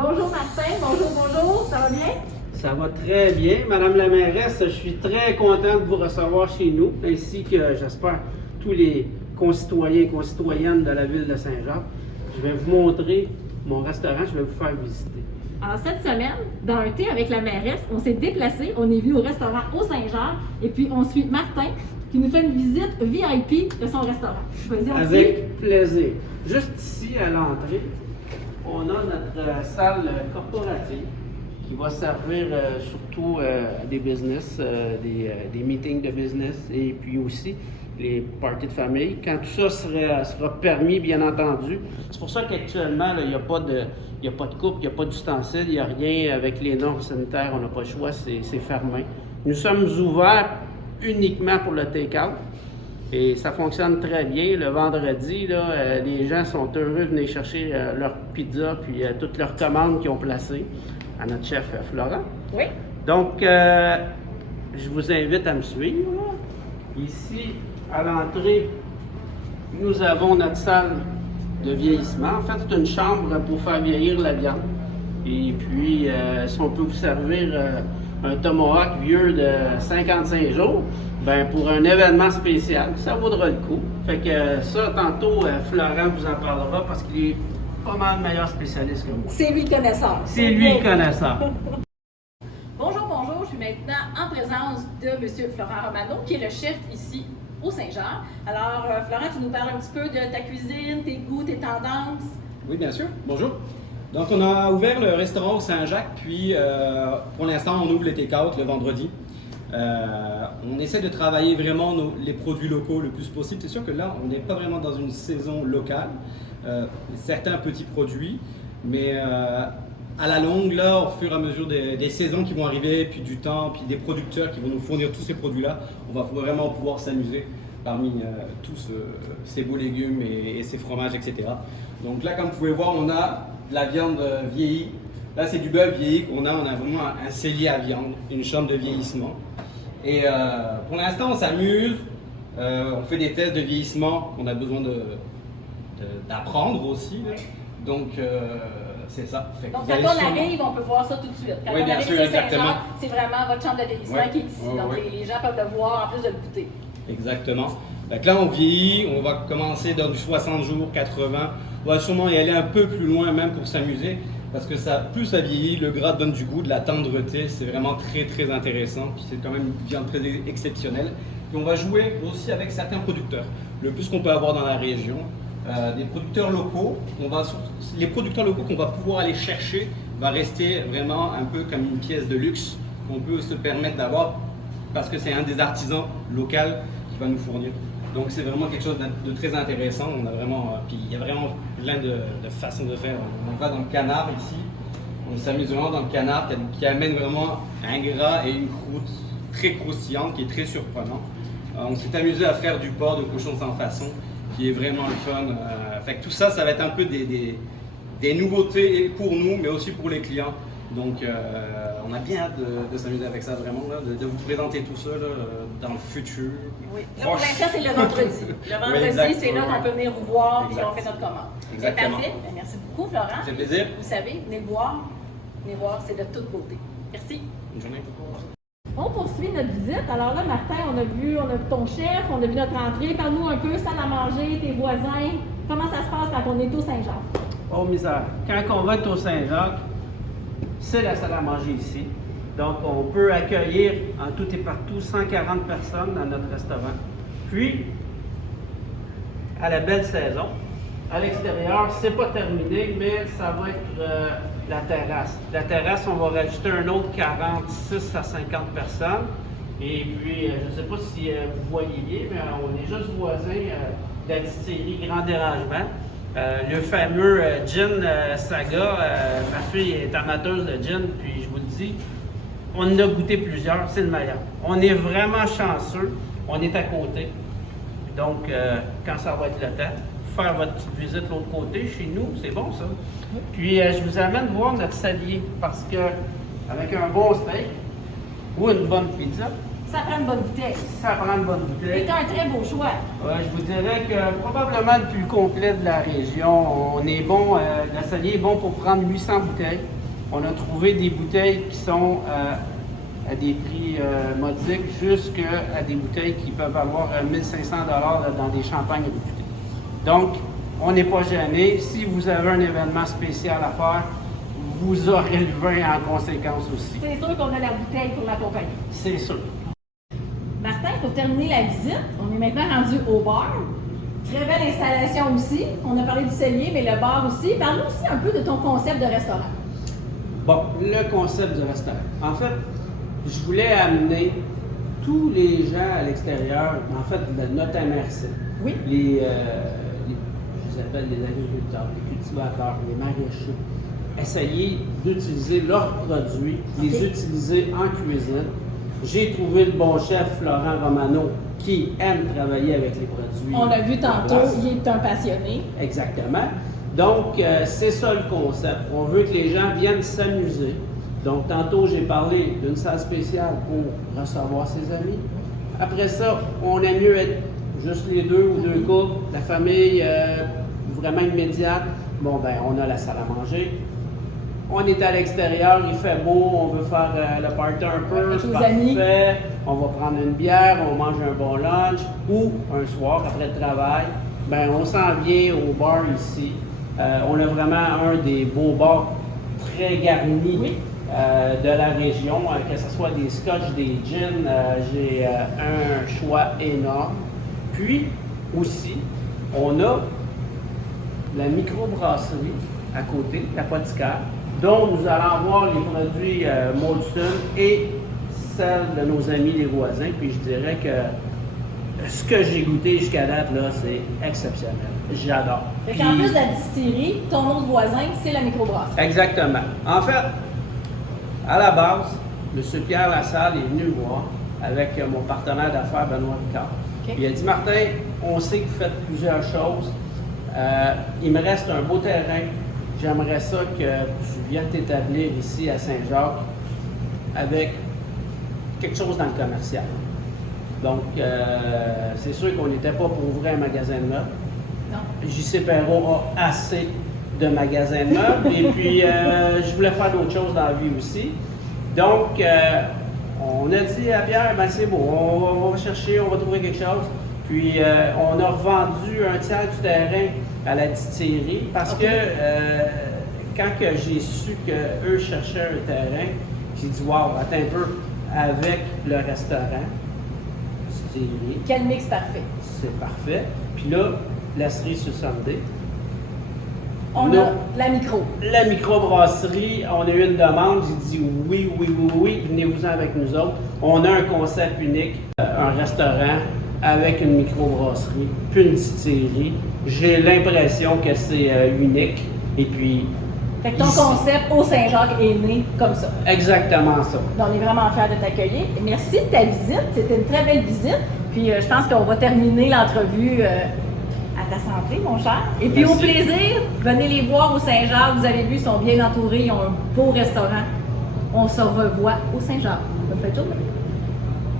Bonjour Martin, bonjour, ça va bien? Ça va très bien. Madame la mairesse, je suis très content de vous recevoir chez nous, ainsi que, j'espère, tous les concitoyens et concitoyennes de la ville de Saint-Jacques. Je vais vous montrer mon restaurant, je vais vous faire visiter. Alors cette semaine, dans un thé avec la mairesse, on s'est déplacé, on est venu au restaurant au Saint-Jacques et puis on suit Martin qui nous fait une visite VIP de son restaurant. Vas-y, Avec plaisir. Juste ici, à l'entrée, on a notre salle corporative qui va servir surtout à des business, des meetings de business et puis aussi les parties de famille. Quand tout ça sera permis, bien entendu. C'est pour ça qu'actuellement, il n'y a pas de coupe, il n'y a pas d'ustensiles, il n'y a rien avec les normes sanitaires, on n'a pas le choix, c'est fermé. Nous sommes ouverts uniquement pour le take-out. Et ça fonctionne très bien. Le vendredi, là, les gens sont heureux de venir chercher leur pizza puis toutes leurs commandes qu'ils ont placées à notre chef Florent. Oui. Donc, je vous invite à me suivre. Ici, à l'entrée, nous avons notre salle de vieillissement. En fait, c'est une chambre pour faire vieillir la viande. Et puis, si on peut vous servir un tomahawk vieux de 55 jours, ben pour un événement spécial, ça vaudra le coup. Fait que ça, tantôt, Florent vous en parlera parce qu'il est pas mal meilleur spécialiste que moi. C'est lui le connaisseur. C'est lui le connaisseur. Bonjour, je suis maintenant en présence de M. Florent Romano, qui est le chef ici au Saint-Jean. Alors, Florent, tu nous parles un petit peu de ta cuisine, tes goûts, tes tendances. Oui, bien sûr. Bonjour. Donc, on a ouvert le restaurant au Saint-Jacques, puis pour l'instant, on ouvre les take-out le vendredi. On essaie de travailler vraiment les produits locaux le plus possible. C'est sûr que là, on n'est pas vraiment dans une saison locale. Certains petits produits, mais à la longue, là, au fur et à mesure des saisons qui vont arriver, puis du temps, puis des producteurs qui vont nous fournir tous ces produits-là, on va vraiment pouvoir s'amuser parmi tous ces beaux légumes et ces fromages, etc. Donc là, comme vous pouvez voir, on a de la viande vieillie. Là, c'est du bœuf vieilli qu'on a. On a vraiment un cellier à viande, une chambre de vieillissement. Et pour l'instant, on s'amuse. On fait des tests de vieillissement qu'on a besoin d'apprendre aussi. Là. Donc, c'est ça. Donc, quand on arrive, on peut voir ça tout de suite. Quand oui, on bien arrive sûr, sur exactement. Saint-Jean, c'est vraiment votre chambre de vieillissement qui est ici. Donc, les gens peuvent le voir en plus de le goûter. Exactement. Donc là, on vieillit, on va commencer dans du 60 jours, 80. On va sûrement y aller un peu plus loin même pour s'amuser. Parce que plus ça vieillit, le gras donne du goût, de la tendreté. C'est vraiment très, très intéressant. Puis c'est quand même une viande très exceptionnelle. Puis on va jouer aussi avec certains producteurs. Le plus qu'on peut avoir dans la région. Des producteurs locaux. Les producteurs locaux qu'on va pouvoir aller chercher va rester vraiment un peu comme une pièce de luxe qu'on peut se permettre d'avoir parce que c'est un des artisans locaux qui va nous fournir. Donc c'est vraiment quelque chose de très intéressant. On a vraiment, puis il y a vraiment plein de façons de faire. On va dans le canard ici. On s'amuse vraiment dans le canard qui amène vraiment un gras et une croûte très croustillante qui est très surprenant. On s'est amusé à faire du porc de cochon sans façon qui est vraiment le fun. Fait que tout ça, ça va être un peu des nouveautés pour nous, mais aussi pour les clients. Donc, on a bien hâte de s'amuser avec ça, vraiment, là, de vous présenter tout ça là, dans le futur. Oui. Là, pour l'instant, c'est le vendredi. Le vendredi, Oui, c'est là qu'on peut venir vous voir et on fait notre commande. Exactement. Parfait. Merci beaucoup, Florent. Ça fait plaisir. Vous savez, venez me voir. Venez voir, c'est de toute beauté. Merci. Bonne journée. On poursuit notre visite. Alors là, Martin, on a vu ton chef, on a vu notre entrée. Parle-nous un peu, salle à manger, tes voisins. Comment ça se passe quand on est au Saint-Jacques? Oh misère, quand on va être au Saint-Jacques, c'est la salle à manger ici. Donc, on peut accueillir en tout et partout 140 personnes dans notre restaurant. Puis, à la belle saison, à l'extérieur, c'est pas terminé, mais ça va être la terrasse. La terrasse, on va rajouter un autre 46 à 50 personnes. Et puis, je ne sais pas si vous voyez bien, mais on est juste voisins de la distillerie Grand Dérangement. Le fameux gin Saga, ma fille est amateuse de gin, puis je vous le dis, on en a goûté plusieurs, c'est le meilleur. On est vraiment chanceux, on est à côté. Donc, quand ça va être le temps, faire votre petite visite de l'autre côté, chez nous, c'est bon ça. Puis, je vous amène voir notre salier, parce que avec un bon steak ou une bonne pizza, Ça prend une bonne bouteille. Ça prend une bonne bouteille. C'est un très beau choix. Ouais, je vous dirais que probablement le plus complet de la région. On est bon, la cellier est bon pour prendre 800 bouteilles. On a trouvé des bouteilles qui sont à des prix modiques, jusqu'à des bouteilles qui peuvent avoir 1500 $ dans des champagnes réputés. Donc, on n'est pas gêné. Si vous avez un événement spécial à faire, vous aurez le vin en conséquence aussi. C'est sûr qu'on a la bouteille pour l'accompagner. C'est sûr. Martin, pour terminer la visite, on est maintenant rendu au bar. Très belle installation aussi. On a parlé du cellier, mais le bar aussi. Parle-nous aussi un peu de ton concept de restaurant. Bon, le concept du restaurant. En fait, je voulais amener tous les gens à l'extérieur, en fait, notre MRC. Oui. Je les appelle les agriculteurs, les cultivateurs, les maraîchers. Essayer d'utiliser leurs produits, les utiliser en cuisine. J'ai trouvé le bon chef, Florent Romano, qui aime travailler avec les produits. On l'a vu tantôt, place. il est un passionné. Exactement. Donc, c'est ça le concept. On veut que les gens viennent s'amuser. Donc, tantôt, j'ai parlé d'une salle spéciale pour recevoir ses amis. Après ça, on aime mieux être juste les deux ou deux couples, la famille vraiment immédiate. Bon, ben, on a la salle à manger. On est à l'extérieur, il fait beau, on veut faire le party un peu, Avec les parfait. amis. On va prendre une bière, on mange un bon lunch, ou un soir, après le travail, ben, on s'en vient au bar ici. On a vraiment un des beaux bars très garnis de la région, que ce soit des scotch, des gins, j'ai un choix énorme. Puis, aussi, on a la microbrasserie à côté, l'apothicaire, dont nous allons voir les produits Molson et celles de nos amis les voisins. Puis je dirais que ce que j'ai goûté jusqu'à date, là, c'est exceptionnel. J'adore. En plus de la distillerie, ton autre voisin, c'est la microbrasserie. Exactement. En fait, à la base, M. Pierre Lassalle est venu me voir avec mon partenaire d'affaires, Benoît Ricard. Okay. Il a dit, Martin, on sait que vous faites plusieurs choses. Il me reste un beau terrain. J'aimerais ça que tu viennes t'établir ici à Saint-Jacques avec quelque chose dans le commercial. Donc, c'est sûr qu'on n'était pas pour ouvrir un magasin de meubles. Non. JC Perrault a assez de magasins de meubles et puis je voulais faire d'autres choses dans la vie aussi. Donc, on a dit à Pierre, ben c'est beau, on va chercher, on va trouver quelque chose. Puis, on a revendu un tiers du terrain à la distillerie parce que quand que j'ai su qu'eux cherchaient un terrain, j'ai dit, wow, attends un peu, avec le restaurant, distillerie, Quel mix parfait. c'est parfait. Puis là, la cerise sur Sunday. On Non. a la micro. La microbrasserie, on a eu une demande, j'ai dit oui, venez-vous-en avec nous autres. On a un concept unique, un restaurant avec une microbrasserie, puis une distillerie. J'ai l'impression que c'est unique. Et puis. Fait que ton ici- concept au Saint-Jacques est né comme ça. Exactement ça. Donc, on est vraiment fiers de t'accueillir. Merci de ta visite. C'était une très belle visite. Puis, je pense qu'on va terminer l'entrevue à ta santé, mon cher. Et puis, Merci. au plaisir, venez les voir au Saint-Jacques. Vous avez vu, ils sont bien entourés. Ils ont un beau restaurant. On se revoit au Saint-Jacques. Bonne fête de journée.